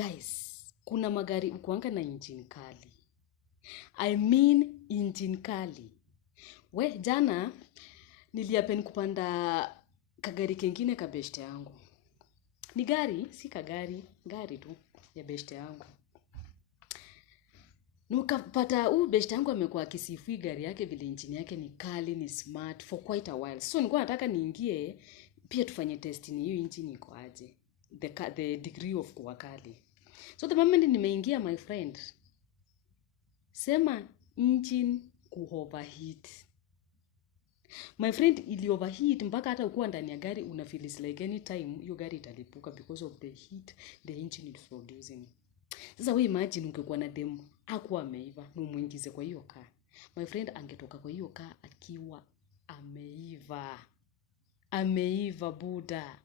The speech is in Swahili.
Guys, kuna magari ukuanga na engine kali. I mean engine kali. We, jana niliapen kupanda kagari kengine ka beshte yangu. Ni gari, si kagari, gari tu ya beshte yangu. Nukapata beshte yangu amekuwa akisifu gari yake vile engine yake ni kali, ni smart for quite a while. So nilikuwa nataka niingie pia tufanye test ni hiyo engine iko aje. The degree of kuwa kali. So the moment nimeingia, my friend, sema engine overheat. My friend, ili overheat mpaka hata ukiwa ndani ya gari una feel is like any time hiyo gari italipuka because of the heat the engine is producing. Sasa wewe imagine ungekuwa na demo hakuwa ameiva na umuingize kwa hiyo car. My friend angetoka kwa hiyo car akiwa ameiva. Ameiva buda.